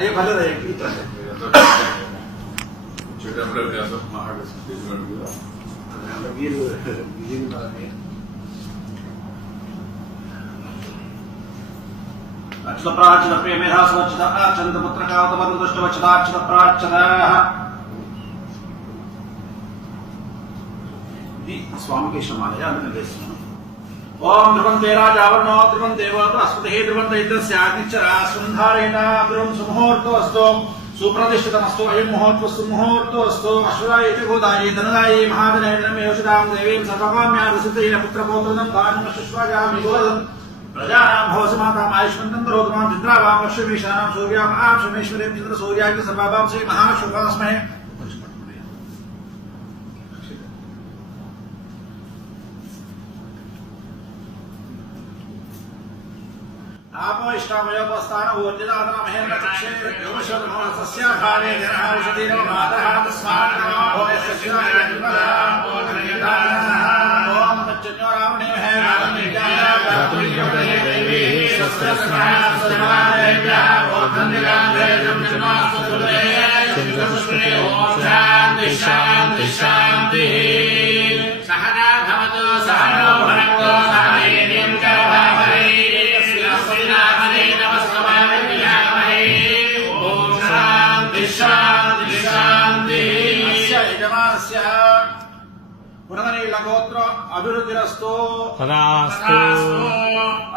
अये भले अच्युत प्राच्युत प्रेमेधा स्वच्युत आचंत पुत्रकावतवद दुष्टवच्युताच्युत प्राच्युतः स्वामी के शमालय ओम ध्रुवंते राजावरणो ध्रुवंते अस्पति ध्रुवंत इत्यस्यादिचरा सुंधारेण ध्रुवं सुमुहूर्तोऽस्तु सुप्रतिष्ठितमस्तु अयं मुहूर्तस्तु मुहूर्तोऽस्तु अश्वदाय गोदाय धनदाय महाजनैर्नमे योषितां देवीं सर्वकाम्यादसितेन पुत्रपौत्रनं दानं शुश्वाजामि गोदं प्रजानां भवसमाताम् आयुष्मन्तं करोतु चिन्द्रावां अश्वमेषाणां सूर्याम् आश्वमेश्वरीं चन्द्रसूर्याय सर्वाभां श्री महाशुभास्महे आपो इष्टामयोपस्थान ऊर्जिदातन महेन्द्र चक्षे योगशोध सस्या भावे जनः औषधि नमः मातः तस्मात् नमो भोयस्य शिवाय ओम तच्चन्यो रावणे है रावण विद्याय देवी शस्त्रस्मादेभ्यः ओधन्यगान्धेजं जन्मास्तुते चन्द्रपुष्पे ओम शान्ति शान्ति शान्तिः सहना भवतु सहनो भुनक्तु सह वीर्यं करवावहै शांति शांति यजमानस्य पुनर्नीलगोत्र अभिवृद्धिरस्तु तदास्तु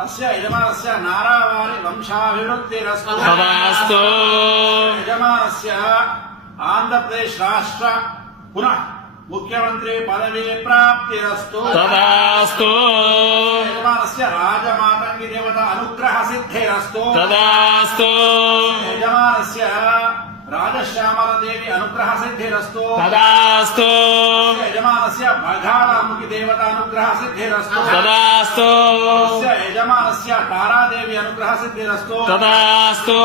अस्य यजमानस्य नारावारि वंशाभिवृद्धिरस्तु तदास्तु यजमानस्य आंध्रप्रदेश राष्ट्र पुनः मुख्यमंत्री पदवी प्राप्तिरस्तु तदास्तु यजमानस्य राजमातंगी देवता अनुग्रह सिद्धिरस्तु तदास्तु यजमानस्य राजश्यामल देवी अनुग्रह सिद्धिरस्तु तदास्तु यजमानस्य बघालामुखी देवता अनुग्रह सिद्धिरस्तु तदास्तु यजमानस्य तारा देवी अनुग्रह सिद्धिरस्तु तदास्तु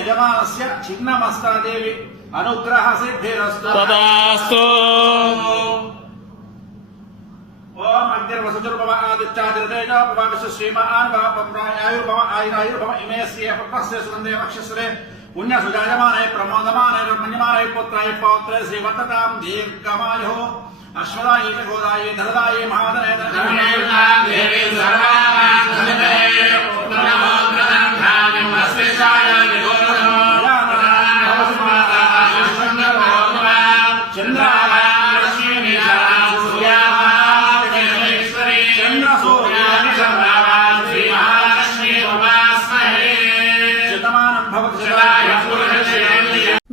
यजमानस्य छिन्नमस्ता देवी अनुग्रह सिद्धिरस्तु तदास्तु ओम अग्निर्वसुर्भव आदित्यादिर्तेजोपवाकश श्रीमान् भव आयुर्भव इमे श्रिय पुत्रस्य सुगन्धे वक्षस्रे पुण्य सुजायमाने प्रमोदमाने मन्यमाने पुत्राय पौत्रे श्रीवत्तां दीर्घमायुः अश्वदाय गोदाय धनदाय महादने देवी सर्वांगधने पुत्रमोग्रदं धान्यं अस्मिशाय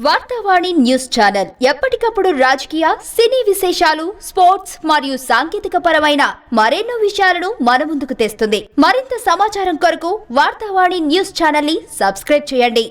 వార్తావాణి న్యూస్ ఛానల్ ఎప్పటికప్పుడు రాజకీయ సినీ విశేషాలు స్పోర్ట్స్ మరియు సాంకేతిక పరమైన మరెన్నో విషయాలను మన ముందుకు తెస్తుంది. మరింత సమాచారం కొరకు వార్తావాణి న్యూస్ ఛానల్ ని సబ్స్క్రైబ్ చేయండి.